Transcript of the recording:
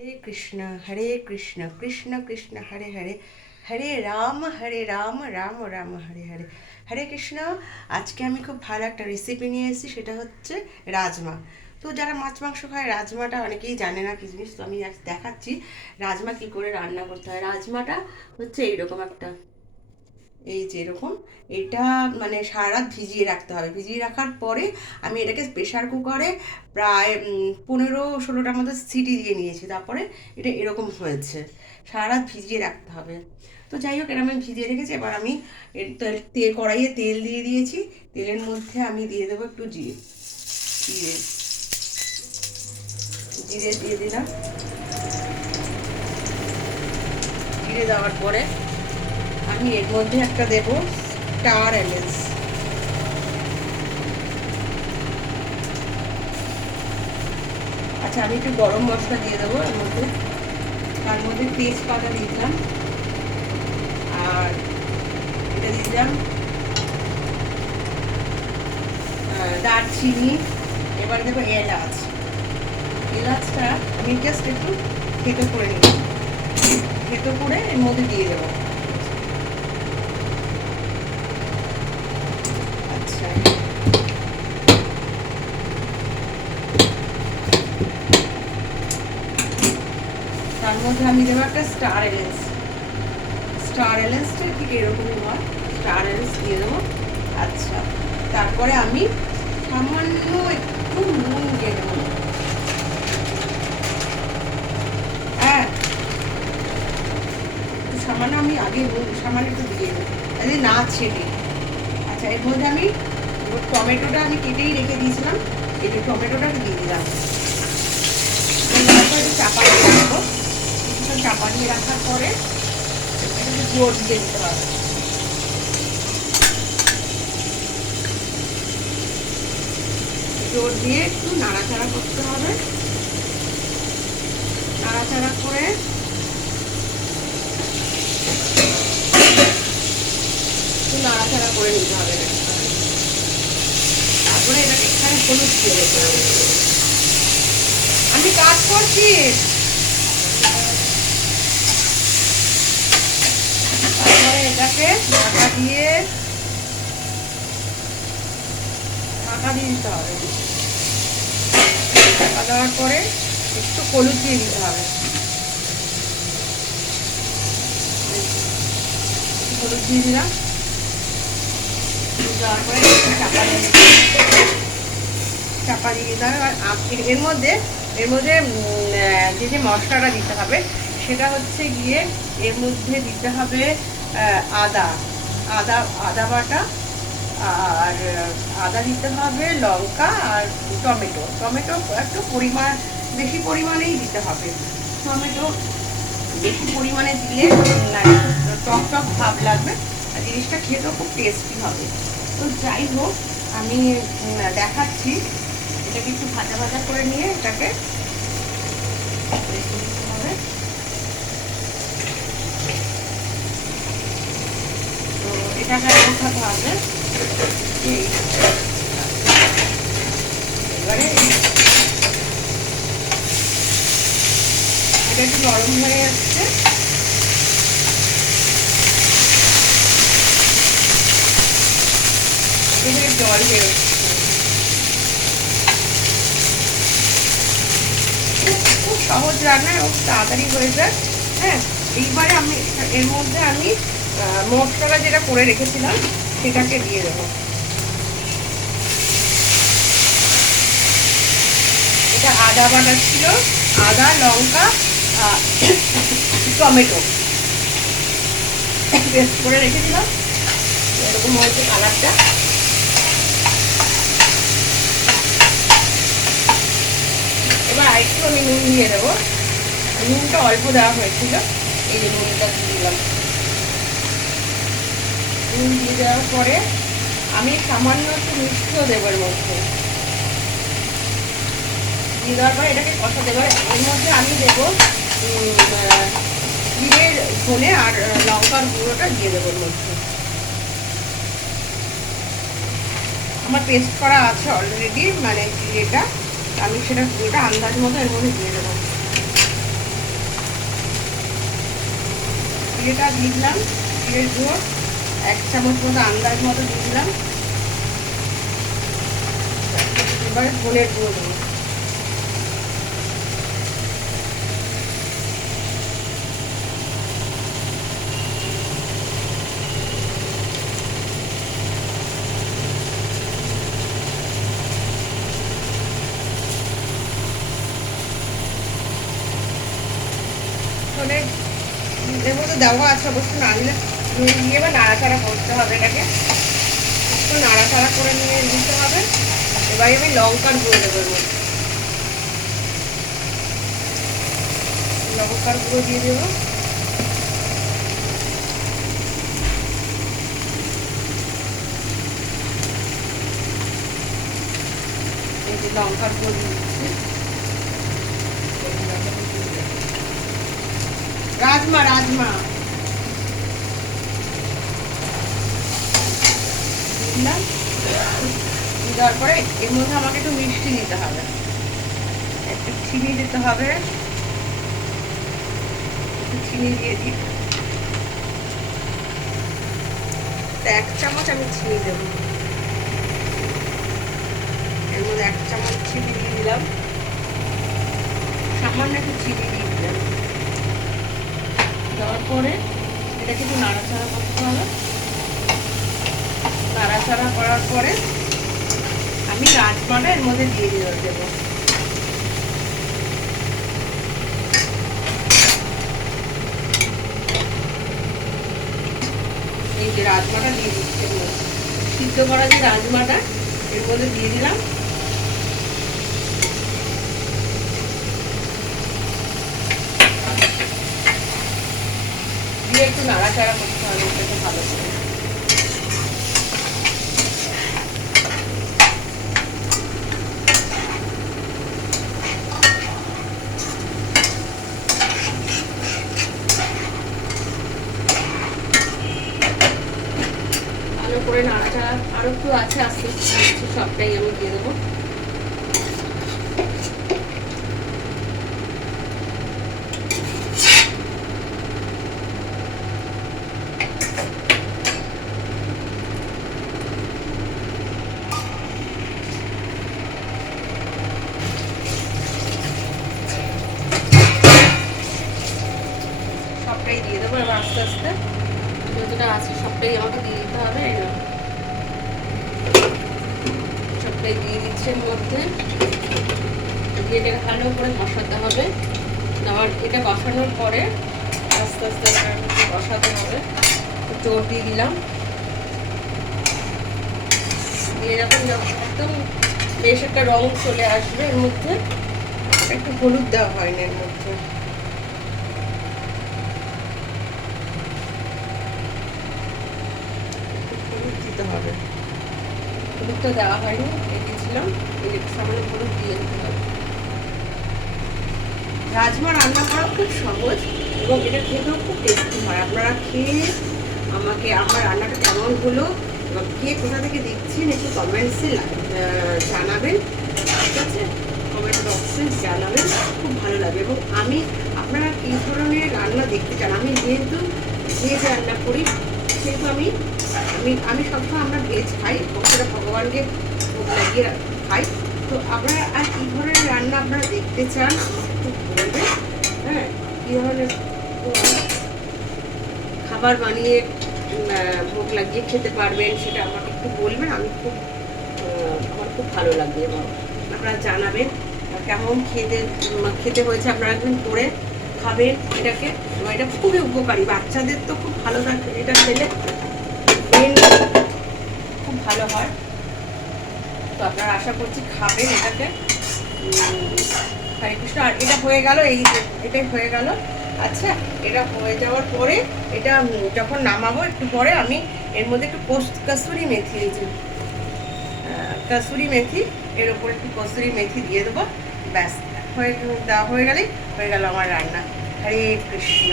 हरे कृष्ण कृष्ण कृष्ण हरे हरे हरे राम राम राम हरे हरे হরে কৃষ্ণ। আজকে আমি খুব ভালো একটা রেসিপি নিয়ে এসেছি, সেটা হচ্ছে রাজমা। তো যারা মাছ মাংস খায় রাজমাটা অনেকেই জানে না কি জিনিস, তো আমি আজ দেখাচ্ছি রাজমা কি করে রান্না করতে হয়। রাজমাটা হচ্ছে এইরকম একটা, এই যে এরকম, এটা মানে সারা রাত ভিজিয়ে রাখতে হবে। ভিজিয়ে রাখার পরে আমি এটাকে প্রেশার কুকারে প্রায় 15-16টার মতো সিটি দিয়ে নিয়েছি, তারপরে এটা এরকম হয়েছে। সারা রাত ভিজিয়ে রাখতে হবে। তো যাই হোক, এটা আমি ভিজিয়ে রেখেছি। এবার আমি তেল কড়াইয়ে তেল দিয়ে দিয়েছি। তেলের মধ্যে আমি দিয়ে দেবো একটু জিরে জিরে জিরে দিয়ে দিলাম। জিরে দেওয়ার পরে আমি এর মধ্যে একটা দেবো স্টার এলাচ। আচ্ছা, আমি একটু গরম মশলা দিয়ে দেবো এর মধ্যে। তার মধ্যে তেজপাতা দিলাম, আর এটা দিয়ে দিলাম দারচিনি। এবার দেবো এলাচ। এলাচটা আমি জাস্ট একটু থেতো করে নিলাম, থেতো করে এর মধ্যে দিয়ে দেবো। আচ্ছা, তার মধ্যে আমি দেবো একটা স্টার এলাচ। স্টার এলাচটা ঠিক এরকমই হয়, স্টার এলাচ দিয়ে দেবো। আচ্ছা, তারপরে আমি সামান্য একটু নুন দিয়ে দেবো। হ্যাঁ, সামান্য আমি আগে সামান্য একটু দিয়ে দেবো যাতে না ছেটে। আচ্ছা, এর মধ্যে আমি টমেটোটা আমি কেটেই রেখে দিয়েছিলাম, এই যে টমেটোটা দিয়ে দিলাম। একটু চাপা দিয়ে রাখবো। কিছুক্ষণ চাপা দিয়ে রাখার পরে একটু জোর দিয়ে দিতে হবে। জোর দিয়ে একটু নাড়াচাড়া করতে হবে। নাড়াচাড়া করে একটু নাড়াচাড়া করে নিতে হবে। তারপরে এটাকে এখানে হলুদ দিয়ে দিতে হবে। আমি কাজ করছি। তারপরে এটাকে ঢাকা দিয়ে দিতে হবে। ঢাকা দেওয়ার পরে একটু হলুদ দিয়ে দিতে হবে। হলুদ দিয়ে দিলাম। দেওয়ার পরে চাপা দিয়ে দিতে হবে। আর এর মধ্যে যে মশলাটা দিতে হবে সেটা হচ্ছে গিয়ে এর মধ্যে দিতে হবে আদা আদা আদা বাটা, আর আদা দিতে হবে, লঙ্কা, আর টমেটো। টমেটো একটু বেশি পরিমাণেই দিতে হবে। টমেটো বেশি পরিমাণে দিলে টক টক ভাব লাগবে, আর জিনিসটা খেতেও খুব টেস্টি হবে। তো যাই হোক, আমি দেখাচ্ছি। এটাকে একটু ভাজা ভাজা করে নিয়ে এটাকে হবে। তো এটাকে বসাতে হবে। এবারে এটা একটু নরম হয়ে যাচ্ছে। জল বেরোচ্ছে। খুব সহজ রান্না এবং তাড়াতাড়ি হয়ে যায়। হ্যাঁ, এইবারে আমি এর মধ্যে আমি মশলা যেটা করে রেখেছিলাম সেটাকে দিয়ে দেবো। এটা আদা বাটা ছিল, আদা, লঙ্কা, টমেটো পেস্ট করে রেখেছিলাম। এরকম হয়েছে কালারটা। এবার আরেকটু আমি নুন দিয়ে দেবো। নুনটা অল্প দেওয়া হয়েছিল, এই যে নুনটা দিয়ে দিলাম। নুন দিয়ে দেওয়ার পরে আমি সামান্য একটু মিষ্টিও দেবো এর মধ্যে। দিয়ে দেওয়ার পরে এটাকে কষা দেবো। এর মধ্যে আমি দেবো জিরের ধনে আর লঙ্কার গুঁড়োটা দিয়ে দেবো এর মধ্যে। আমার পেস্ট করা আছে অলরেডি, মানে জিরেটা, আমি সেটা গুঁড়োটা আন্দাজ মতো এর মধ্যে দিয়ে দেবো। জিরেটা দিয়ে দিলাম, জিরের গুঁড়ো 1 চামচ মতো আন্দাজ মতো দিয়ে দিলাম। এবারে ধনের গুঁড়ো দেবো, এর মধ্যে দেওয়া আছে অবশ্য, না দিলে নিয়ে এবার নাড়াচাড়া করতে হবে, এটাকে একটু নাড়াচাড়া করে নিয়ে দিতে হবে। এবার আমি লঙ্কার গুঁড়ো দেবো, এর মধ্যে লঙ্কার গুঁড়ো দিয়ে দেবো। এই যে লঙ্কার গুঁড়ো দিয়ে দিচ্ছি। রাজমা রাজমা দিলাম, দেওয়ার পরে এর মধ্যে আমাকে একটু মিষ্টি দিতে হবে, একটু চিনি দিতে হবে, একটু চিনি দিয়ে দিই, 1 চামচ আমি চিনি দেবো। এর মধ্যে 1 চামচ চিনি দিয়ে দিলাম, সামান্য একটু চিনি দিয়ে দিলাম। দেওয়ার পরে এটাকে একটু নাড়াচাড়া করতে হবে। নাড়াচাড়া করার পরে আমি রাজমাটা এর মধ্যে দিয়ে দেবো। এই যে রাজমাটা দিয়ে দিচ্ছি, সিদ্ধ করা যে রাজমাটা এর মধ্যে দিয়ে দিলাম। দিয়ে একটু নাড়াচাড়া করতে হবে এটাকে ভালো করে। ভালো করে নাড়াচাড়া আরো একটু আছে, আস্তে আস্তে সবটাই আমি দিয়ে দেবো। সবটাই দিয়ে দেবো এবার আস্তে আস্তে, যতটা আছে সবটাই আমাকে দিয়ে দিতে হবে। সবটাই দিয়ে দিচ্ছে এর মধ্যে, দিয়ে এটাকে ভালো করে কষাতে হবে। আবার এটা কষানোর পরে আস্তে আস্তে কষাতে হবে। জোর দিয়ে দিলাম, দিয়ে এরকম একদম বেশ একটা রং চলে আসবে এর মধ্যে। একটু হলুদ দেওয়া হয় না এর মধ্যে, হলুদ দিতে হবে, হলুদটা দেওয়া হয়নি, দিয়েছিলাম, সামান্য হলুদ দিয়ে দিতে হবে। রাজমা রান্না করা খুব সহজ এবং এটা খেতেও খুব টেস্টি হয়। আপনারা খেয়ে আমাকে আমার রান্নাটা কেমন হলো এবং কে কোথা থেকে দেখছেন একটু কমেন্টসে জানাবেন, ঠিক আছে? কমেন্ট বক্সে জানাবেন, খুব ভালো লাগে। এবং আমি আপনারা কী ধরনের রান্না দেখতে চান, আমি যেহেতু ভেজ রান্না করি সেহেতু আমি আমি আমি সবসময় আমরা ভেজ খাই, সেটা ভগবানকে ভোগ লাগিয়ে খাই। তো আপনারা আর কী ধরনের রান্না আপনারা দেখতে চান একটু বলবেন, হ্যাঁ? কী ধরনের খাবার বানিয়ে ভোগ লাগিয়ে খেতে পারবেন সেটা আমাকে একটু বলবেন, আমি আমার খুব ভালো লাগবে এবং আপনারা জানাবেন কেমন খেতে হয়েছে। আপনারা একদিন করে খাবেন এটাকে, এবং এটা খুবই উপকারী, বাচ্চাদের তো খুব ভালো থাকে এটা খেলে, খুব ভালো হয়। তো আপনারা আশা করছি খাবেন এটাকে। হরে কৃষ্ণ। আর এটা হয়ে গেল, এটাই হয়ে গেল। আচ্ছা, এটা হয়ে যাওয়ার পরে এটা যখন নামাবো একটু পরে আমি এর মধ্যে একটু কসুরি মেথি, এই যে কসুরি মেথি, এর ওপরে একটু কসুরি মেথি দিয়ে দেবো। ব্যাস, দেওয়া হয়ে গেলেই হয়ে গেল আমার রান্না। হরে কৃষ্ণ।